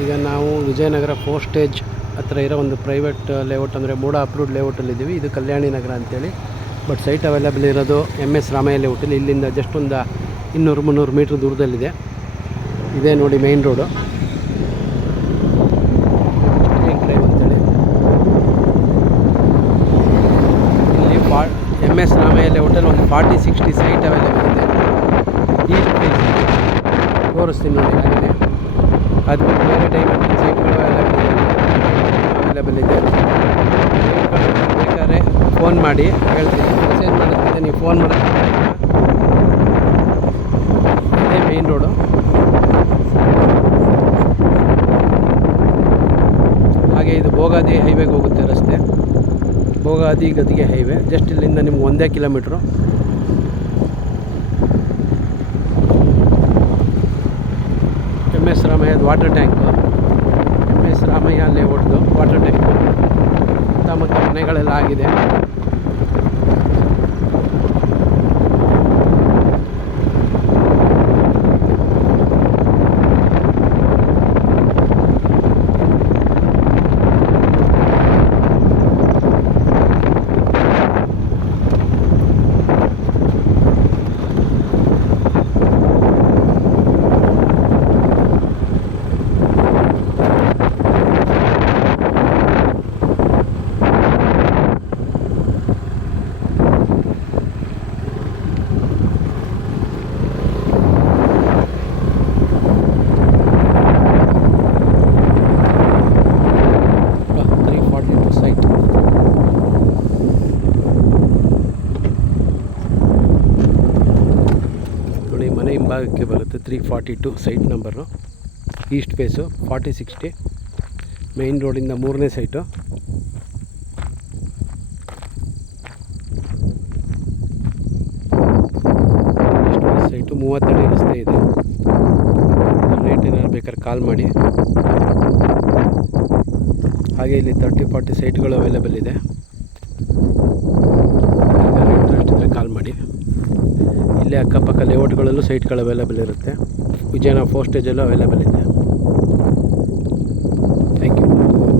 ಈಗ ನಾವು ವಿಜಯನಗರ 4 ಸ್ಟೇಜ್ ಹತ್ರ ಇರೋ ಒಂದು ಪ್ರೈವೇಟ್ ಲೇಔಟ್ ಅಂದರೆ ಮೂಡ ಅಪ್ರೂವ್ಡ್ ಲೇಔಟಲ್ಲಿದ್ದೀವಿ. ಇದು ಕಲ್ಯಾಣಿ ನಗರ ಅಂತೇಳಿ. ಬಟ್ ಸೈಟ್ ಅವೈಲೇಬಲ್ ಇರೋದು MS ರಾಮಯ್ಯ ಲೇಔಟಲ್ಲಿ. ಇಲ್ಲಿಂದ ಜಸ್ಟ್ ಒಂದು 200-300 ಮೀಟ್ರ್ ದೂರದಲ್ಲಿದೆ. ಇದೇ ನೋಡಿ ಮೇಯ್ನ್ ರೋಡು ಡ್ರೈವ್ ಅಂತೇಳಿ. ಇಲ್ಲಿ MS ರಾಮಯ್ಯ ಲೇಔಟಲ್ಲಿ ಒಂದು 40-60 ಸೈಟ್ ಅವೈಲೇಬಲ್ ಇದೆ. ಈಸ್ಟ್ ಫೇಸ್ ತೋರಿಸ್ತೀನಿ ನೋಡಿ. ಹಾಗೆಯೇ ಅದು ಬಿಟ್ಟು ಬೇರೆ ಡೈಮೆಂಟ್ ಸೈಟ್ಗಳು ಅವೈಲೇಬಲ್ ಇದೆ. ಬೇಕಾದ್ರೆ ಫೋನ್ ಮಾಡಿ ಹೇಳ್ತೀನಿ. ಮೆಸೇಜ್ ಮಾಡೋದ್ಕಿಂತ ನೀವು ಫೋನ್ ಮಾಡೋಕ್ಕೆ ಇದೇ ಮೇಯ್ನ್ ರೋಡು. ಹಾಗೆ ಇದು ಭೋಗಾದಿ ಹೈವೇಗೆ ಹೋಗುತ್ತೆ ರಸ್ತೆ. ಭೋಗಾದಿ ಗದಿಗೆ ಹೈವೇ. ಜಸ್ಟ್ ಇಲ್ಲಿಂದ ನಿಮ್ಗೆ 1 ಕಿಲೋಮೀಟ್ರು. MS ರಾಮಯ್ಯದ ವಾಟರ್ ಟ್ಯಾಂಕು, MS ರಾಮಯ್ಯ ಲೇಔಟ್ದು ವಾಟರ್ ಟ್ಯಾಂಕು, ಸುತ್ತಮುತ್ತ ಮನೆಗಳೆಲ್ಲ ಆಗಿದೆ. ಮನೆ ಹಿಂಭಾಗಕ್ಕೆ ಬರುತ್ತೆ 342 site number. East face 40-60 main ರೋಡಿಂದ 3ನೇ ಸೈಟು. ಈಸ್ಟ್ ಫೇಸ್ ಸೈಟು 30 ಅಡಿ ರಸ್ತೆ ಇದೆ. ರೇಟ್ ಏನಾದ್ರು ಬೇಕಾದ್ರೆ ಕಾಲ್ ಮಾಡಿ. ಹಾಗೆ ಇಲ್ಲಿ 30-40 ಸೈಟ್ಗಳು ಅವೈಲೇಬಲ್ ಇದೆ. ಇಂಟ್ರೆಸ್ಟ್ ಇದ್ದರೆ ಕಾಲ್ ಮಾಡಿ. ಇಲ್ಲೇ ಅಕ್ಕಪಕ್ಕ ಲೇಔಟ್ಗಳಲ್ಲೂ ಸೈಟ್ಗಳು ಅವೈಲೇಬಲ್ ಇರುತ್ತೆ. ವಿಜಯನಗರ 4 ಸ್ಟೇಜಲ್ಲೂ ಅವೈಲೇಬಲ್ ಇದೆ.